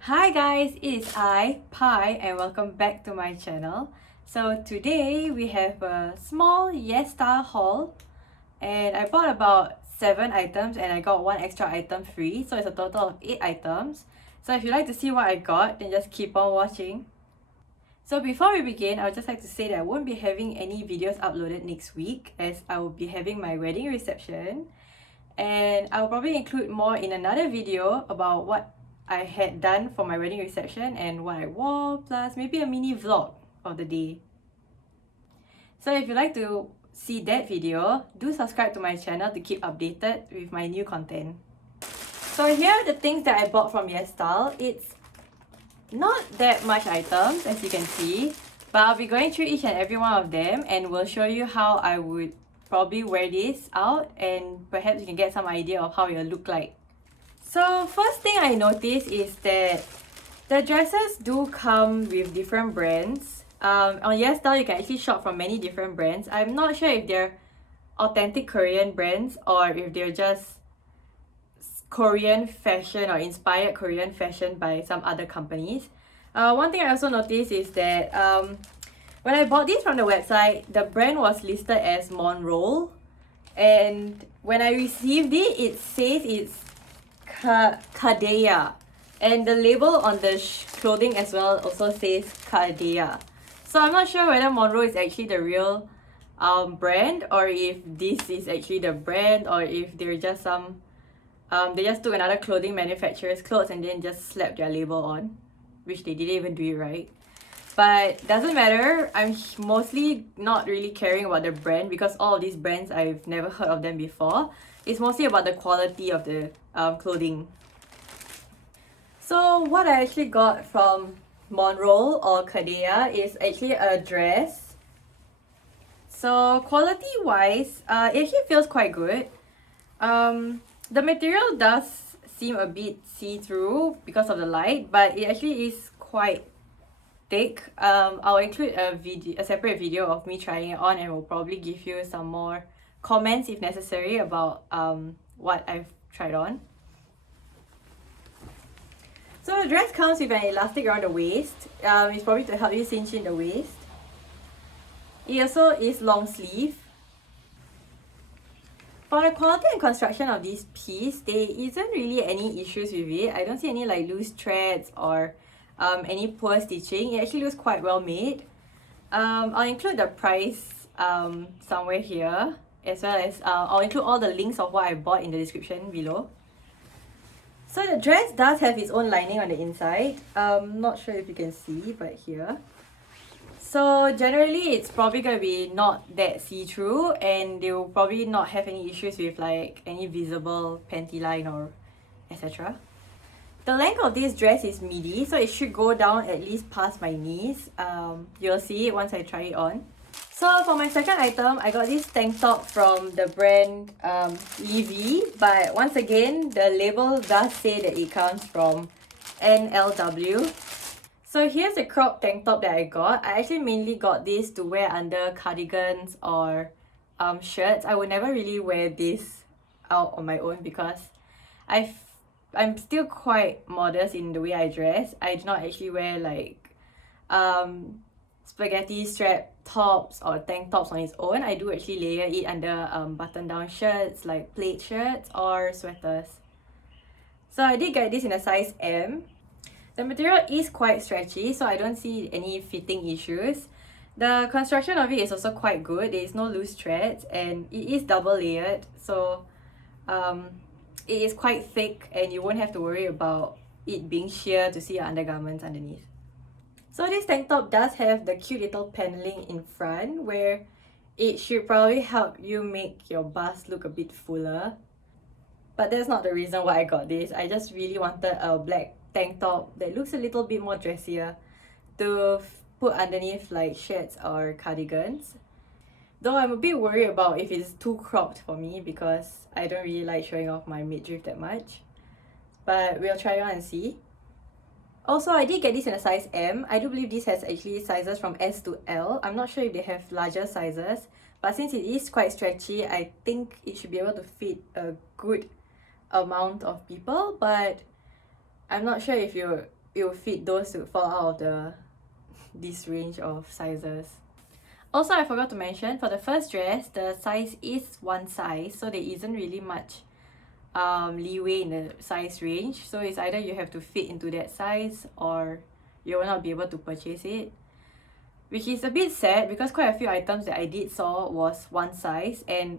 Hi guys, it is I, Pi, and welcome back to my channel. So today we have a small YesStyle haul, and I bought about 7 items and I got 1 extra item free, so it's a total of 8 items. So if you'd like to see what I got, then just keep on watching. So before we begin, I would just like to say that I won't be having any videos uploaded next week as I will be having my wedding reception, and I'll probably include more in another video about what I had done for my wedding reception and what I wore, plus maybe a mini vlog of the day. So if you'd like to see that video, do subscribe to my channel to keep updated with my new content. So here are the things that I bought from YesStyle. It's not that much items as you can see, but I'll be going through each and every one of them and will show you how I would probably wear this out, and perhaps you can get some idea of how it will look like. So first thing I noticed is that the dresses do come with different brands. On YesStyle, you can actually shop from many different brands. I'm not sure if they're authentic Korean brands or if they're just Korean fashion or inspired Korean fashion by some other companies. One thing I also noticed is that when I bought this from the website, the brand was listed as Monroll, and when I received it, it says it's Kadea, and the label on the clothing as well also says Kadea. So I'm not sure whether Monroe is actually the real brand, or if this is actually the brand, or if they're just some they just took another clothing manufacturer's clothes and then just slapped their label on, which they didn't even do it right. But doesn't matter. I'm mostly not really caring about the brand because all of these brands I've never heard of them before. It's mostly about the quality of the clothing. So what I actually got from Monroll or Kadea is actually a dress. So quality wise, it actually feels quite good. The material does seem a bit see-through because of the light, but it actually is quite thick. I'll include a separate video of me trying it on, and will probably give you some more comments if necessary about what I've tried on. So the dress comes with an elastic around the waist. It's probably to help you cinch in the waist. It also is long sleeve. For the quality and construction of this piece, there isn't really any issues with it. I don't see any like loose threads or any poor stitching. It actually looks quite well made. I'll include the price somewhere here, as well as I'll include all the links of what I bought in the description below. So the dress does have its own lining on the inside. Not sure if you can see, but here. So generally it's probably going to be not that see-through, and they will probably not have any issues with like any visible panty line or etc. The length of this dress is midi, so it should go down at least past my knees. You'll see it once I try it on. So for my second item, I got this tank top from the brand LIVIE, but once again, the label does say that it comes from NLW. So here's the crop tank top that I got. I actually mainly got this to wear under cardigans or shirts. I would never really wear this out on my own because I'm still quite modest in the way I dress. I do not actually wear like spaghetti strap tops or tank tops on its own. I do actually layer it under button down shirts like plaid shirts or sweaters. So I did get this in a size M. The material is quite stretchy, so I don't see any fitting issues. The construction of it is also quite good. There is no loose threads, and it is double layered, so it is quite thick and you won't have to worry about it being sheer to see your undergarments underneath. So this tank top does have the cute little paneling in front where it should probably help you make your bust look a bit fuller. But that's not the reason why I got this. I just really wanted a black tank top that looks a little bit more dressier to put underneath like shirts or cardigans. Though I'm a bit worried about if it's too cropped for me because I don't really like showing off my midriff that much. But we'll try it on and see. Also, I did get this in a size M. I do believe this has actually sizes from S to L. I'm not sure if they have larger sizes, but since it is quite stretchy, I think it should be able to fit a good amount of people. But I'm not sure if it will fit those who fall out of this range of sizes. Also, I forgot to mention, for the first dress, the size is one size, so there isn't really much leeway in the size range. So it's either you have to fit into that size or you will not be able to purchase it, which is a bit sad because quite a few items that I did saw was one size, and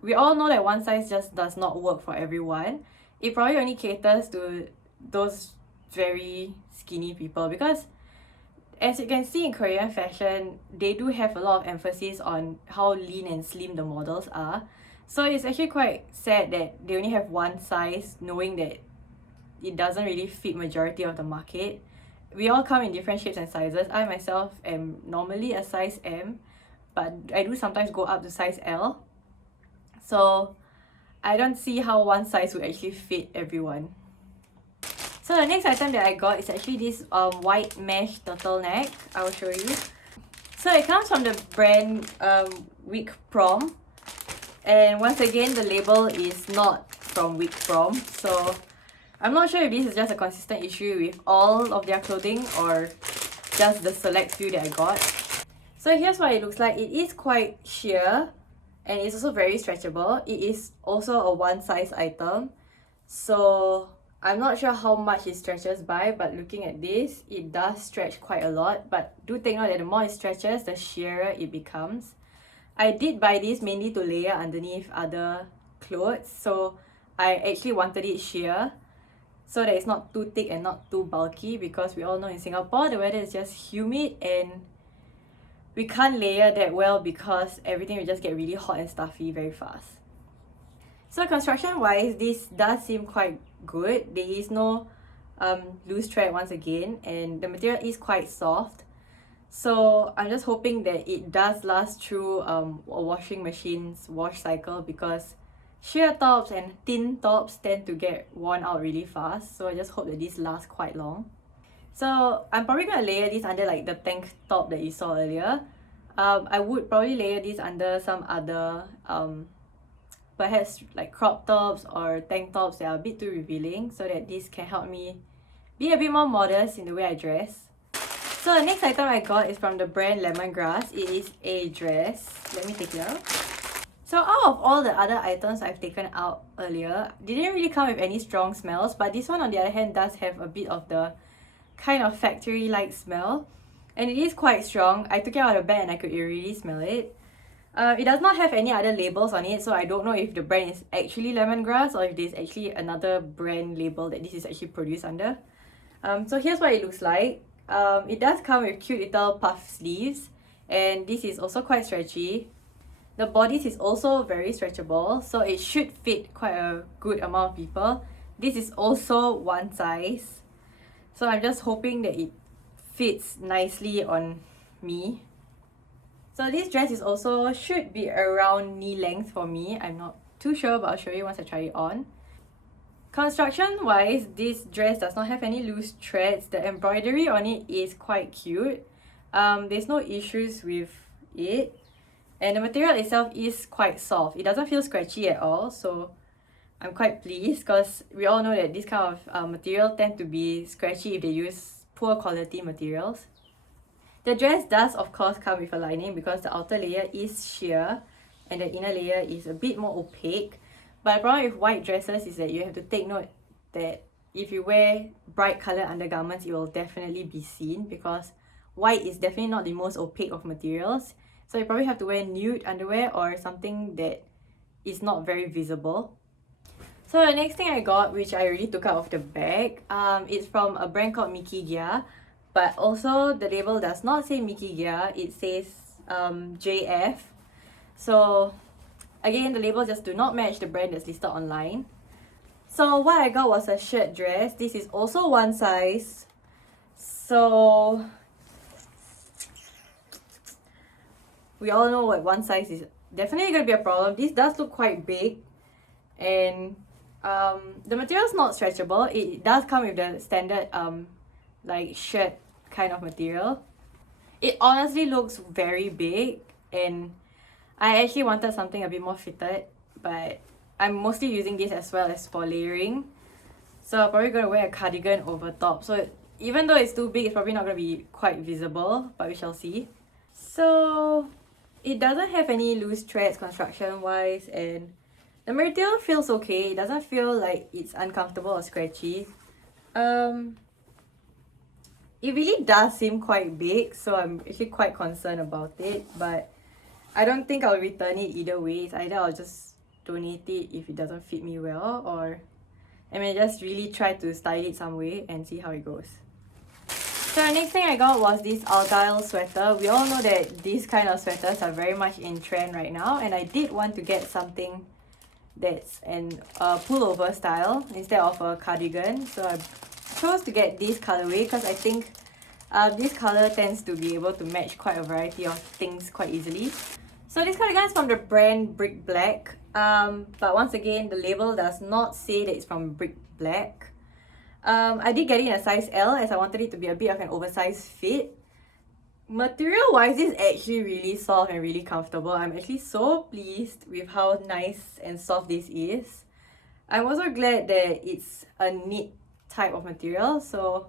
we all know that one size just does not work for everyone. It probably only caters to those very skinny people, because as you can see in Korean fashion, they do have a lot of emphasis on how lean and slim the models are. So it's actually quite sad that they only have one size, knowing that it doesn't really fit majority of the market. We all come in different shapes and sizes. I myself am normally a size M, but I do sometimes go up to size L. So I don't see how one size would actually fit everyone. So the next item that I got is actually this white mesh turtleneck. I will show you. So it comes from the brand WIKPROM. And once again, the label is not from WIKPROM. So I'm not sure if this is just a consistent issue with all of their clothing or just the select few that I got. So here's what it looks like. It is quite sheer and it's also very stretchable. It is also a one size item. So I'm not sure how much it stretches by, but looking at this, it does stretch quite a lot. But do take note that the more it stretches, the sheerer it becomes. I did buy this mainly to layer underneath other clothes, so I actually wanted it sheer so that it's not too thick and not too bulky, because we all know in Singapore the weather is just humid and we can't layer that well because everything will just get really hot and stuffy very fast. So construction wise, this does seem quite good. There is no loose thread once again, and the material is quite soft. So I'm just hoping that it does last through a washing machine's wash cycle, because sheer tops and thin tops tend to get worn out really fast. So I just hope that this lasts quite long. So I'm probably going to layer this under like the tank top that you saw earlier. I would probably layer this under some other perhaps like crop tops or tank tops that are a bit too revealing, so that this can help me be a bit more modest in the way I dress. So the next item I got is from the brand Lemongrass. It is a dress. Let me take it out. So out of all the other items I've taken out earlier, they didn't really come with any strong smells, but this one on the other hand does have a bit of the kind of factory-like smell, and it is quite strong. I took it out of the bag and I could really smell it. It does not have any other labels on it, so I don't know if the brand is actually Lemongrass or if there's actually another brand label that this is actually produced under. So here's what it looks like. It does come with cute little puff sleeves, and this is also quite stretchy. The bodice is also very stretchable, so it should fit quite a good amount of people. This is also one size, so I'm just hoping that it fits nicely on me. So this dress is also should be around knee length for me. I'm not too sure, but I'll show you once I try it on. Construction wise, this dress does not have any loose threads. The embroidery on it is quite cute. There's no issues with it, and the material itself is quite soft. It doesn't feel scratchy at all, so I'm quite pleased, because we all know that this kind of material tend to be scratchy if they use poor quality materials. The dress does of course come with a lining, because the outer layer is sheer and the inner layer is a bit more opaque. But the problem with white dresses is that you have to take note that if you wear bright colored undergarments, it will definitely be seen, because white is definitely not the most opaque of materials. So you probably have to wear nude underwear or something that is not very visible. So the next thing I got, which I already took out of the bag, it's from a brand called MIKIGA. But also the label does not say MIKIGA, it says JF. So again, the labels just do not match the brand that's listed online. So what I got was a shirt dress. This is also one size. So we all know what one size is definitely going to be a problem. This does look quite big, and the material is not stretchable. It does come with the standard like shirt kind of material. It honestly looks very big, and I actually wanted something a bit more fitted, but I'm mostly using this as well as for layering. So I'm probably going to wear a cardigan over top. So even though it's too big, it's probably not going to be quite visible, but we shall see. So it doesn't have any loose threads construction wise, and the material feels okay. It doesn't feel like it's uncomfortable or scratchy. It really does seem quite big, so I'm actually quite concerned about it, but I don't think I'll return it either way. It's either I'll just donate it if it doesn't fit me well, or I may just really try to style it some way and see how it goes. So the next thing I got was this Argyle sweater. We all know that these kind of sweaters are very much in trend right now, and I did want to get something that's an pullover style instead of a cardigan. So I chose to get this colorway because I think this color tends to be able to match quite a variety of things quite easily. So this cardigan is from the brand BrickBlack, but once again the label does not say that it's from BrickBlack. I did get it in a size L as I wanted it to be a bit of an oversized fit. Material wise, it's actually really soft and really comfortable. I'm actually so pleased with how nice and soft this is. I'm also glad that it's a knit type of material, so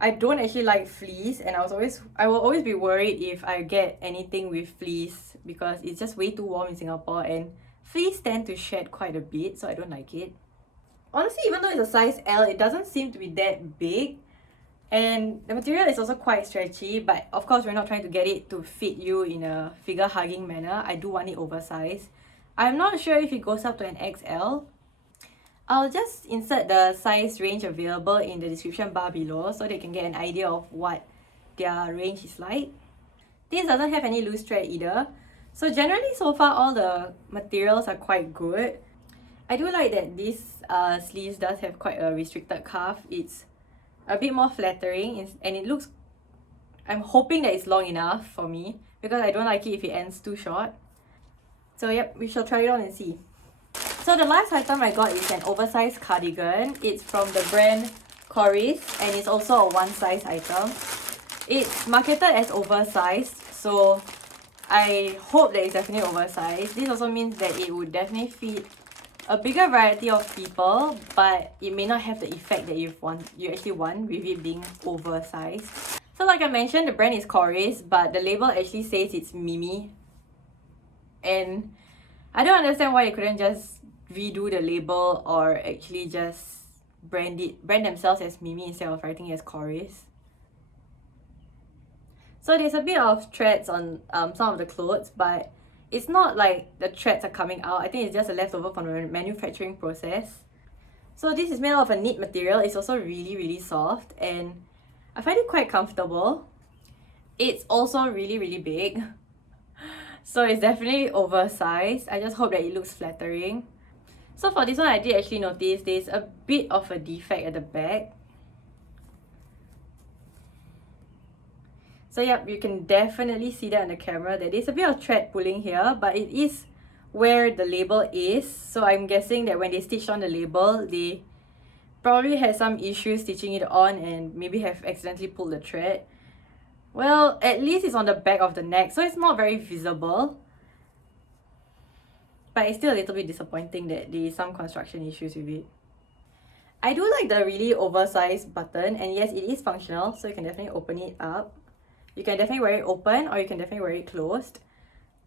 I don't actually like fleece, and I will always be worried if I get anything with fleece because it's just way too warm in Singapore and fleece tend to shed quite a bit, so I don't like it. Honestly, even though it's a size L, it doesn't seem to be that big, and the material is also quite stretchy, but of course we're not trying to get it to fit you in a figure hugging manner. I do want it oversized. I'm not sure if it goes up to an XL. I'll just insert the size range available in the description bar below so they can get an idea of what their range is like. This doesn't have any loose thread either. So generally so far all the materials are quite good. I do like that this sleeves does have quite a restricted cuff. It's a bit more flattering and it looks... I'm hoping that it's long enough for me because I don't like it if it ends too short. So yep, we shall try it on and see. So the last item I got is an oversized cardigan. It's from the brand Coris and it's also a one size item. It's marketed as oversized, so I hope that it's definitely oversized. This also means that it would definitely fit a bigger variety of people, but it may not have the effect that you actually want with it being oversized. So like I mentioned, the brand is Coris, but the label actually says it's Mimi. And I don't understand why they couldn't just redo the label or actually just brand themselves as Mimi instead of writing it as Coris. So there's a bit of threads on some of the clothes, but it's not like the threads are coming out. I think it's just a leftover from the manufacturing process. So this is made out of a knit material. It's also really soft and I find it quite comfortable. It's also really big. So it's definitely oversized. I just hope that it looks flattering. So for this one, I did actually notice there's a bit of a defect at the back. So yep, you can definitely see that on the camera that there's a bit of thread pulling here, but it is where the label is. So I'm guessing that when they stitched on the label, they probably had some issues stitching it on and maybe have accidentally pulled the thread. Well, at least it's on the back of the neck, so it's not very visible. But it's still a little bit disappointing that there is some construction issues with it. I do like the really oversized button, and yes, it is functional, so you can definitely open it up. You can definitely wear it open or you can definitely wear it closed.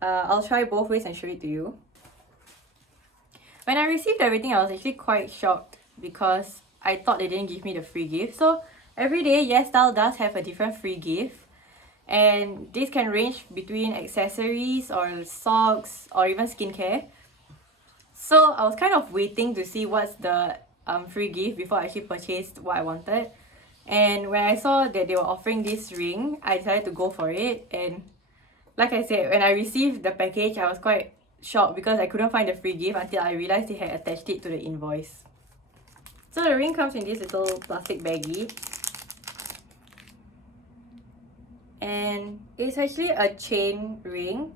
I'll try both ways and show it to you. When I received everything, I was actually quite shocked because I thought they didn't give me the free gift. So every day, YesStyle does have a different free gift. And this can range between accessories or socks or even skincare. So I was kind of waiting to see what's the free gift before I actually purchased what I wanted. And when I saw that they were offering this ring, I decided to go for it. And like I said, when I received the package, I was quite shocked because I couldn't find the free gift until I realized they had attached it to the invoice. So the ring comes in this little plastic baggie. And it's actually a chain ring.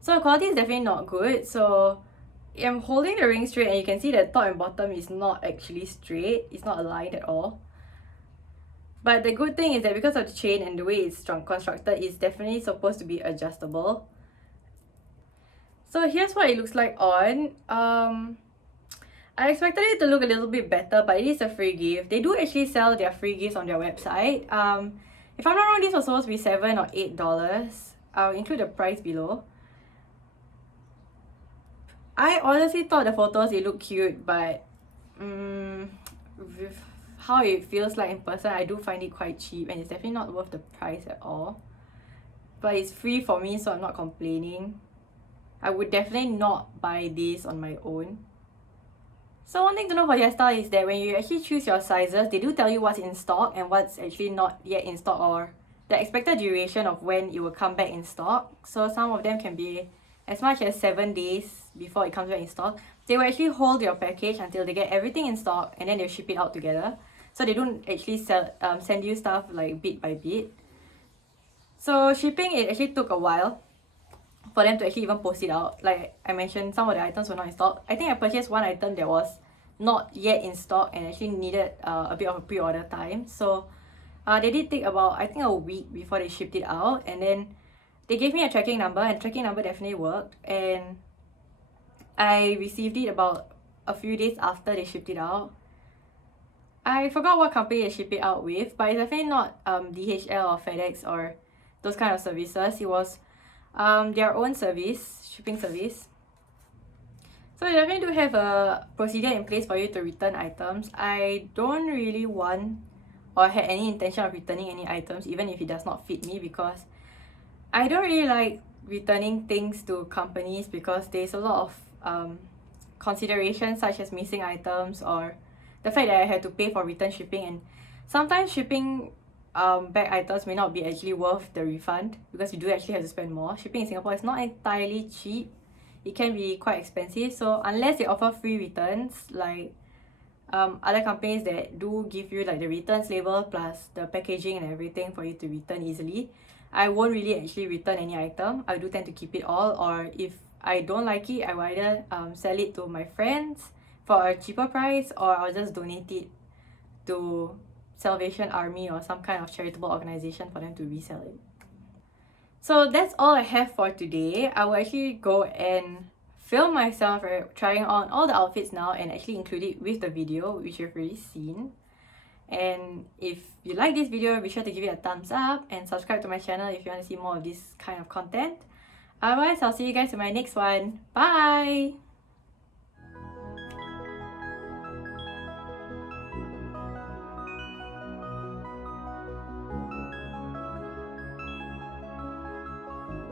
So the quality is definitely not good. So I'm holding the ring straight and you can see that top and bottom is not actually straight. It's not aligned at all. But the good thing is that because of the chain and the way it's constructed, it's definitely supposed to be adjustable. So here's what it looks like on. I expected it to look a little bit better, but it is a free gift. They do actually sell their free gifts on their website. If I'm not wrong, this was supposed to be $7 or $8. I'll include the price below. I honestly thought the photos, it looked cute, but with how it feels like in person, I do find it quite cheap, and it's definitely not worth the price at all. But it's free for me, so I'm not complaining. I would definitely not buy this on my own. So one thing to know for YesStyle is that when you actually choose your sizes, they do tell you what's in stock and what's actually not yet in stock, or the expected duration of when it will come back in stock. So some of them can be as much as 7 days before it comes back in stock. They will actually hold your package until they get everything in stock, and then they'll ship it out together. So they don't actually send you stuff like bit by bit. So shipping, it actually took a while for them to actually even post it out. Like I mentioned, some of the items were not in stock. I think I purchased one item that was not yet in stock and actually needed a bit of a pre-order time. So they did take about, I think, a week before they shipped it out, and then they gave me a tracking number, and tracking number definitely worked, and I received it about a few days after they shipped it out. I forgot what company they shipped it out with, but it's definitely not DHL or FedEx or those kind of services. It was their own service, shipping service. So they definitely do have a procedure in place for you to return items. I don't really want or had any intention of returning any items, even if it does not fit me, because I don't really like returning things to companies because there's a lot of considerations such as missing items or the fact that I had to pay for return shipping, and sometimes shipping back items may not be actually worth the refund because you do actually have to spend more. Shipping in Singapore is not entirely cheap. It can be quite expensive, so unless they offer free returns like other companies that do give you like the returns label plus the packaging and everything for you to return easily, I won't really actually return any item. I do tend to keep it all, or if I don't like it, I will either sell it to my friends for a cheaper price, or I'll just donate it to Salvation Army or some kind of charitable organization for them to resell it. So that's all I have for today. I will actually go and film myself trying on all the outfits now and actually include it with the video, which you've already seen. And if you like this video, be sure to give it a thumbs up and subscribe to my channel if you want to see more of this kind of content. Otherwise, I'll see you guys in my next one. Bye!